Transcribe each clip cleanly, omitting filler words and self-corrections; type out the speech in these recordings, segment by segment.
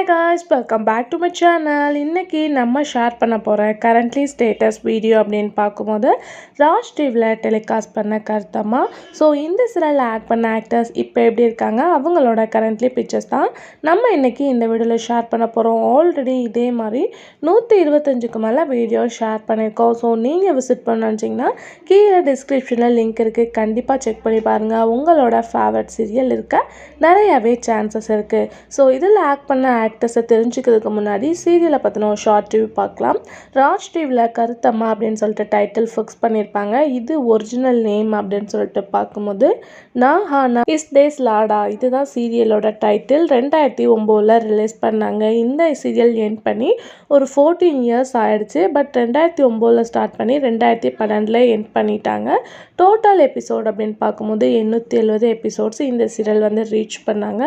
Hi guys, welcome back to my channel. இன்னைக்கு நம்ம share பண்ண போகிற கரண்ட்லி ஸ்டேட்டஸ் வீடியோ அப்படின்னு பார்க்கும்போது ராஜ் டிவியில் டெலிகாஸ்ட் பண்ண கருத்தம்மா. ஸோ இந்த சீரியலில் ஆக்ட் பண்ண ஆக்டர்ஸ் இப்போ எப்படி இருக்காங்க, அவங்களோட கரண்ட்லி பிக்சர்ஸ் தான் நம்ம இன்னைக்கு இந்த வீடியோவில் ஷேர் பண்ண போகிறோம். ஆல்ரெடி இதே மாதிரி 125க்கு மேலே வீடியோ ஷேர் பண்ணியிருக்கோம். ஸோ நீங்கள் விசிட் பண்ண நினச்சிங்கன்னா கீழே டிஸ்கிரிப்ஷனில் லிங்க் இருக்குது, கண்டிப்பாக செக் பண்ணி பாருங்கள். உங்களோட ஃபேவரட் சீரியல் இருக்க நிறையவே சான்சஸ் இருக்குது. ஸோ இதில் ஆக்ட் பண்ண ஆக்டர்ஸை தெரிஞ்சுக்கிறதுக்கு முன்னாடி சீரியலை பற்றின ஒரு ஷார்ட் ரிவ்யூ பார்க்கலாம். ராஜ் டிவியில் கருத்தம்மா அப்படின்னு சொல்லிட்டு டைட்டில் ஃபிக்ஸ் பண்ணியிருப்பாங்க. இது ஒரிஜினல் நேம் அப்படின்னு சொல்லிட்டு பார்க்கும்போது நான் ஹானா இஸ் தேஸ் லாடா, இதுதான் சீரியலோட டைட்டில். 2009 ரிலீஸ் பண்ணாங்க. இந்த சீரியல் எண்ட் பண்ணி ஒரு 14 இயர்ஸ் ஆயிடுச்சு. பட் 2009 ஸ்டார்ட் பண்ணி 2012 எண்ட் பண்ணிட்டாங்க. டோட்டல் எபிசோட் அப்படின்னு பார்க்கும்போது 870 எபிசோட்ஸ் இந்த சீரியல் வந்து ரீச் பண்ணாங்க.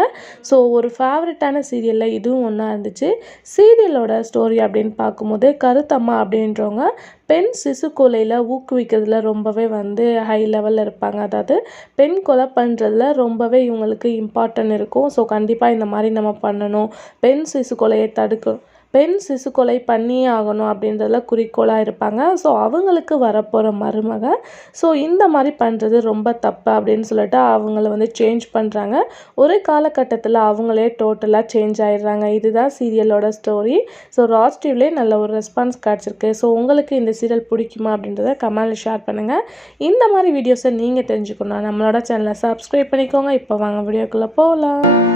ஸோ ஒரு ஃபேவரட்டான சீரியலில் இதுவும் ஒன்றா இருந்துச்சு. சீரியலோட ஸ்டோரி அப்படின்னு பார்க்கும்போது கருத்தம்மா அப்படின்றவங்க பெண் சிசு கொலையில் ஊக்குவிக்கிறதுல ரொம்பவே வந்து ஹை லெவலில் இருப்பாங்க. அதாவது பெண் கொலை பண்ணுறதுல ரொம்பவே இவங்களுக்கு இம்பார்ட்டன்ட் இருக்கும். ஸோ கண்டிப்பாக இந்த மாதிரி நம்ம பண்ணணும், பெண் சிசு கொலையை தடுக்கணும், பெண் சிசு கொலை பண்ணியே ஆகணும் அப்படின்றதுல குறிக்கோளாக இருப்பாங்க. ஸோ அவங்களுக்கு வரப்போகிற மருமக ஸோ இந்த மாதிரி பண்ணுறது ரொம்ப தப்பு அப்படின்னு சொல்லிட்டு அவங்கள வந்து சேஞ்ச் பண்ணுறாங்க. ஒரு காலகட்டத்தில் அவங்களே டோட்டலாக சேஞ்ச் ஆயிடுறாங்க. இதுதான் சீரியலோட ஸ்டோரி. ஸோ ராஜ் டிவிலே நல்ல ஒரு ரெஸ்பான்ஸ் கிடச்சிருக்கு. ஸோ உங்களுக்கு இந்த சீரியல் பிடிக்குமா அப்படின்றத கமெண்ட்டில் ஷேர் பண்ணுங்கள். இந்த மாதிரி வீடியோஸை நீங்கள் தெரிஞ்சுக்கணும் நம்மளோட சேனலை சப்ஸ்கிரைப் பண்ணிக்கோங்க. இப்போ வாங்க வீடியோக்குள்ளே போகலாம்.